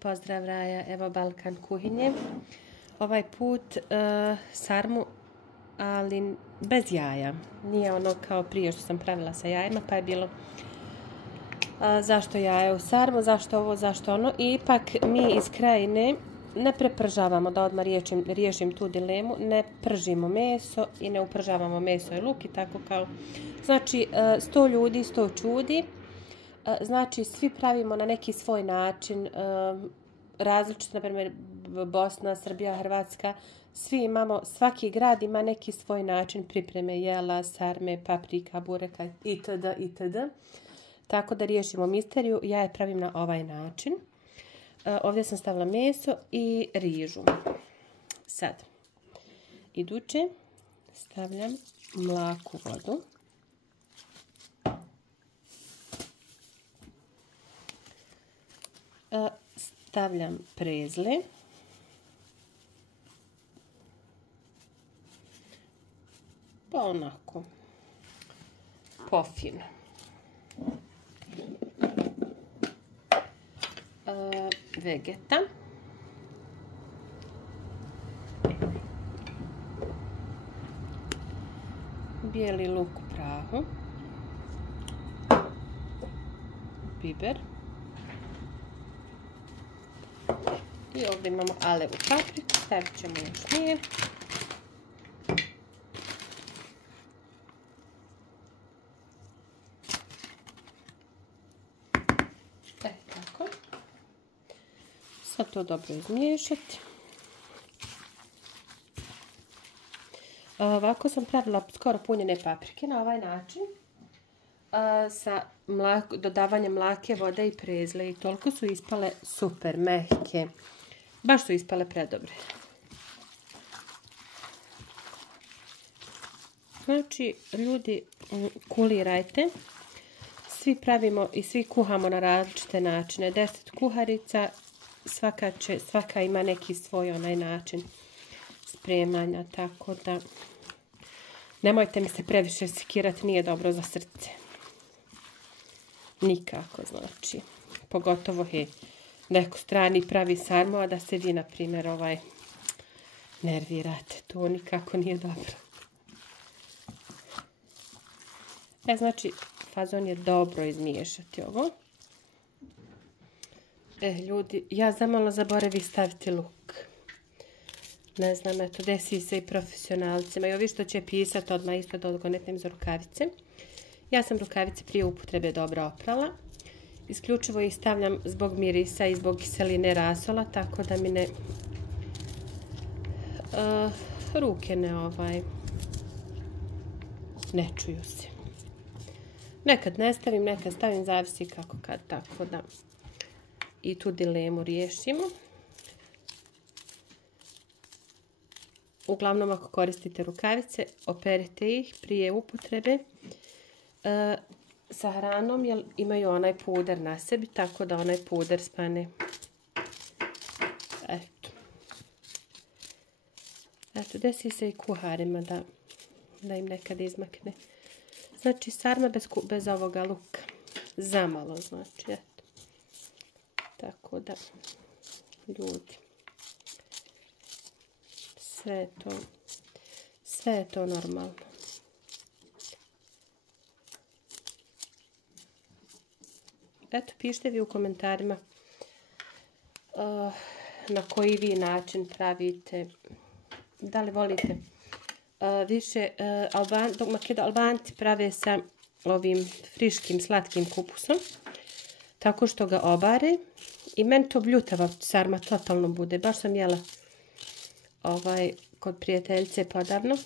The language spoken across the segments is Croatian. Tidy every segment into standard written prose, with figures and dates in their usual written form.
Pozdrav Raja, evo Balkan kuhinje. Ovaj put sarmu, ali bez jaja. Nije ono kao prije što sam pravila sa jajima, pa je bilo zašto jaje u sarmu, zašto ovo, zašto ono. I ipak mi iz Krajine ne prepržavamo, da odmah riješim tu dilemu, ne pržimo meso i ne upržavamo meso i luk i tako kao. Znači 100 ljudi, 100 čudi. Znači, svi pravimo na neki svoj način, različito, na primjer, Bosna, Srbija, Hrvatska, svi imamo, svaki grad ima neki svoj način pripreme jela, sarme, paprika, bureka itd. itd. Tako da riješimo misteriju, ja je pravim na ovaj način. Ovdje sam stavila meso i rižu. Sad, iduće stavljam mlaku vodu. Stavljam prezle. Pa onako pofino. Vegeta. Bijeli luk u prahu. Biber. I ovdje imamo alevu papriku, stavit ćemo još nje. Tako. Sad to dobro izmiješati. Ovako sam pravila skoro punjene paprike na ovaj način. Sa dodavanjem mlake, vode i prezle. I toliko su ispale super mehke. Baš su ispale predobre. Znači, ljudi, kulirajte. Svi pravimo i svi kuhamo na različite načine. 10 kuharica, svaka ima neki svoj onaj način spremanja. Tako da, nemojte mi se previše sikirati, nije dobro za srce. Nikako, znači. Pogotovo neko strani pravi sarmu, a da se vi, na primjer, nervirate. To nikako nije dobro. Znači, fazon je dobro izmiješati ovo. Ljudi, ja zamalo zaboravim staviti luk. Ne znam, eto, desi se i profesionalcima. I ovi što će pisati odmah isto da odgonetnem za rukavice. Ja sam rukavice prije upotrebe dobro oprala. Isključivo ih stavljam zbog mirisa i zbog kiseline rasola, tako da mi ruke ne čuju se. Nekad ne stavim, nekad stavim, zavisi kako kad, tako da i tu dilemu riješimo. Uglavnom, ako koristite rukavice, operite ih prije upotrebe sa hranom, jer imaju onaj puder na sebi, tako da onaj puder spane. Eto, desi se i kuharima da im nekad izmakne. Znači, sarma bez ovoga luka. Zamalo, znači, eto. Tako da, ljudi, sve je to normalno. Eto, pišite vi u komentarima na koji vi način pravite. Da li volite više, dok Albanci prave sa ovim friškim slatkim kupusom, tako što ga obare. I meni to bljutava sarma totalno bude. Baš sam jela kod prijateljice podavno.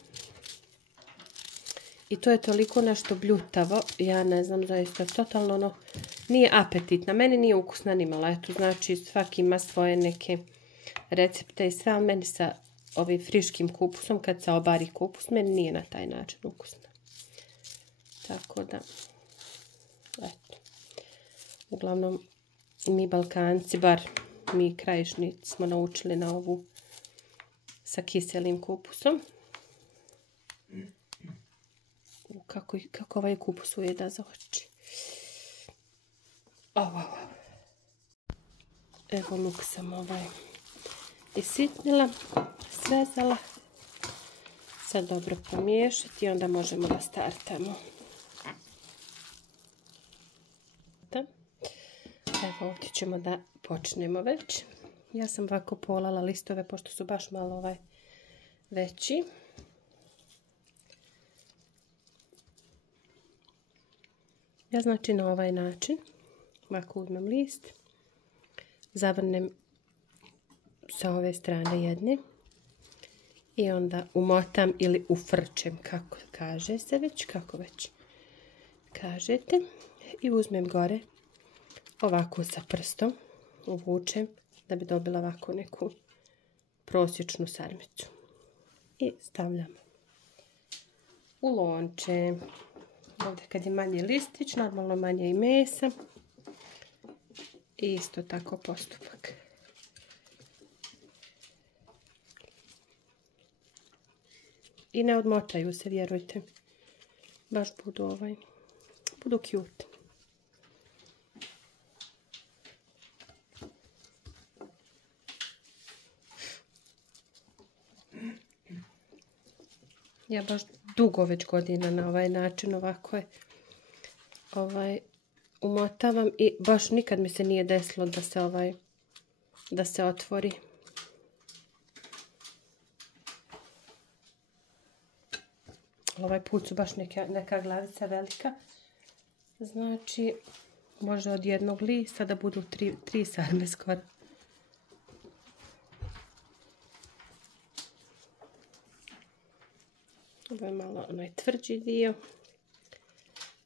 I to je toliko nešto bljutavo. Ja ne znam, zaista totalno nije apetitna. Meni nije ukusna ni malo. Eto, znači svaki ima svoje neke recepte i sve. Meni sa ovim friškim kupusom, kad se obari kupus, meni nije na taj način ukusna. Tako da, eto. Uglavnom, mi Balkanci, bar mi Krajišnici, smo naučili na ovu sa kiselim kupusom. Kako ovaj kupus ujeda za oči. Evo luk sam isitnila, svezala. Sad dobro pomiješati i onda možemo da startamo. Evo ovdje ćemo da počnemo već. Ja sam ovako polala listove pošto su baš malo veći. Ja znači na ovaj način ovako uzmem list, zavrnem sa ove strane jedne i onda umotam ili ufrčem, kako kaže se već, kako već kažete, i uzmem gore ovako sa prstom, uvučem da bi dobila ovako neku prosječnu sarmicu i stavljam u lonče. Ovdje kad je manje listić, normalno manje i mesa. I isto tako postupak. I ne odmotaju se, vjerujte. Baš budu cute. Ja baš dugo već godina na ovaj način ovako je umotavam i baš nikad mi se nije desilo da se otvori. Ovaj put su baš neka glavica velika. Znači može od jednog lista da budu tri sarme skoro. Ovo je malo onaj tvrđi dio,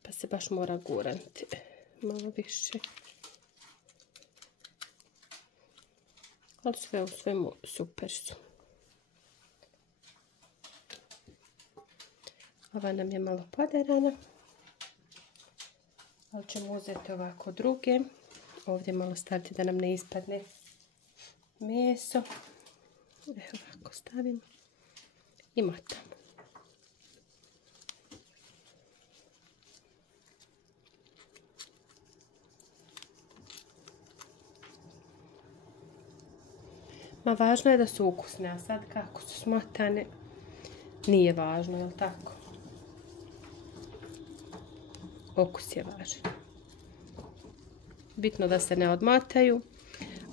pa se baš mora gurati malo više. Ali sve u svemu super su. Ova nam je malo poderana, ali ćemo uzeti ovako druge. Ovdje malo staviti da nam ne ispadne meso. Evo ovako stavimo i motamo. Ma važno je da su ukusne, a sad kako su smotane nije važno, jel tako? Okus je važan. Bitno da se ne odmotaju,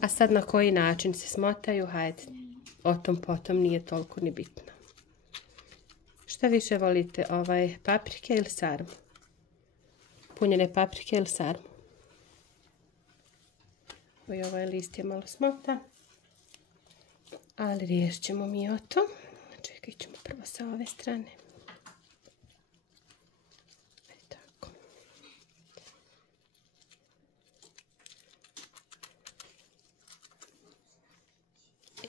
a sad na koji način se smotaju, hajde, o tom potom nije toliko ni bitno. Šta više volite, paprike ili sarmu? Punjene paprike ili sarmu? I ovaj list je malo smotan. Ali riješit ćemo mi o to. Čekaj ćemo prvo sa ove strane. Tako.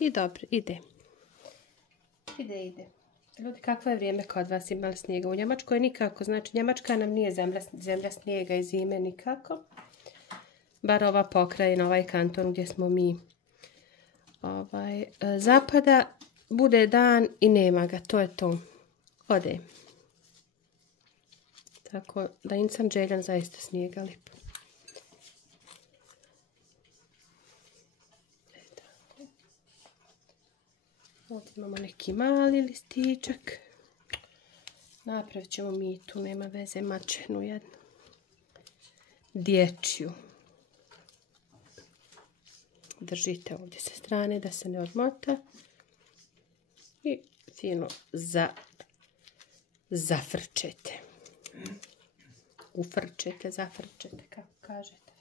I dobro, ide. Ljudi, kakvo je vrijeme kod vas, imali snijega? U Njemačkoj nikako. Znači, Njemačka nam nije zemlja snijega i zime nikako. Bar ova pokrajina, ovaj kanton gdje smo mi. Zapada, bude dan i nema ga, to je to. Ode. Tako da nisam željan zaista snijega lipo. Ovdje imamo neki mali lističak. Napravit ćemo mi tu, nema veze, mačenu jednu. Dječju. Držite ovdje sa strane da se ne odmota. I fino zafrčete. Ufrčete, zafrčete, kako kažete.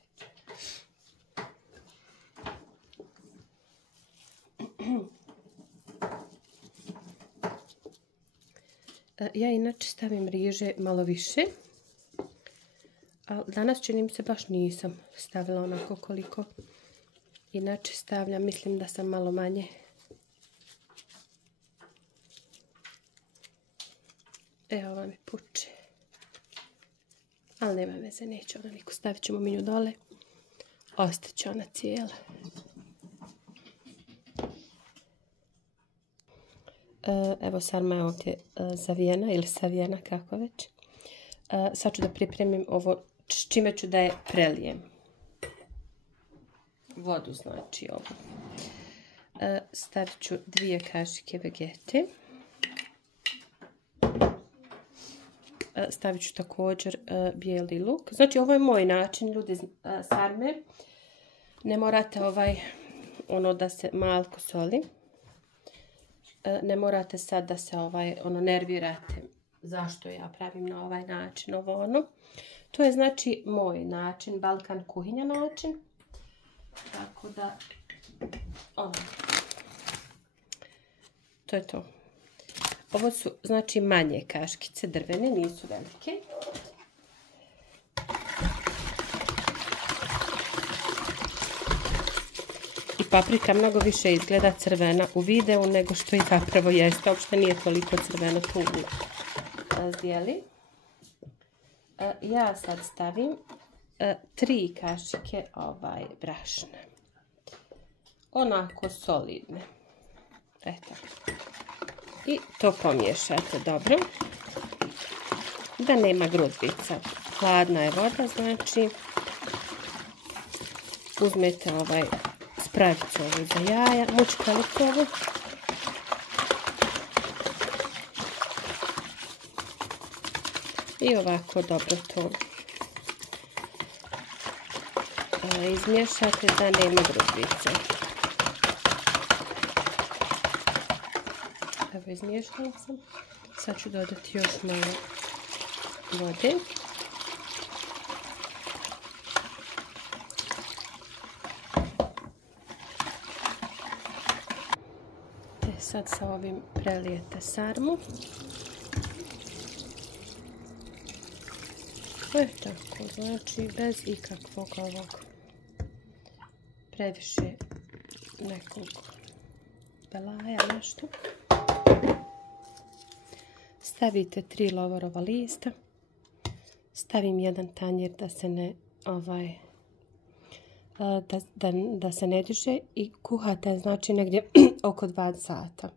Ja inače stavim riže malo više. A danas čini mi se baš nisam stavila onako koliko. Inače stavljam, mislim da sam malo manje. Evo vam je puče. Ali nema veze, neće ona niko. Stavit ćemo mi nju dole. Ostaće ona cijela. Evo sarma je ovdje zavijena ili savijena, kako već. Sad ću da pripremim ovo s čime ću da je prelijem. vodu, znači ovu. Stavit ću 2 kašike vegete. Stavit ću također bijeli luk. Znači ovo je moj način, ljudi, sarme. Ne morate da se malko soli. Ne morate sad da se nervirate zašto ja pravim na ovaj način ovo. To je znači moj način, Balkan kuhinja način. Tako da to je to. Ovo su znači manje kaškice drvene, nisu velike. I paprika mnogo više izgleda crvena u videu nego što i zapravo jeste. Uopšte nije toliko crveno tu u zdjeli. Ja sad stavim 3 kašike brašna. Onako solidne. Eto. I to pomiješate dobro. Da nema grudvica. Hladna je voda, znači uzmete spravicu ovu za jaja, mučkalicu ovu. I ovako dobro to izmiješate da nema grudvice. Evo, izmiješala sam. Sad ću dodati još malo vode. Sad sa ovim prelijete sarmu. Tako, znači bez ikakvog previše nekog belaja, nešto. Stavite 3 lovorova lista. Stavim 1 tanjir da se ne da se ne diže i kuhate znači negdje oko 2 sata.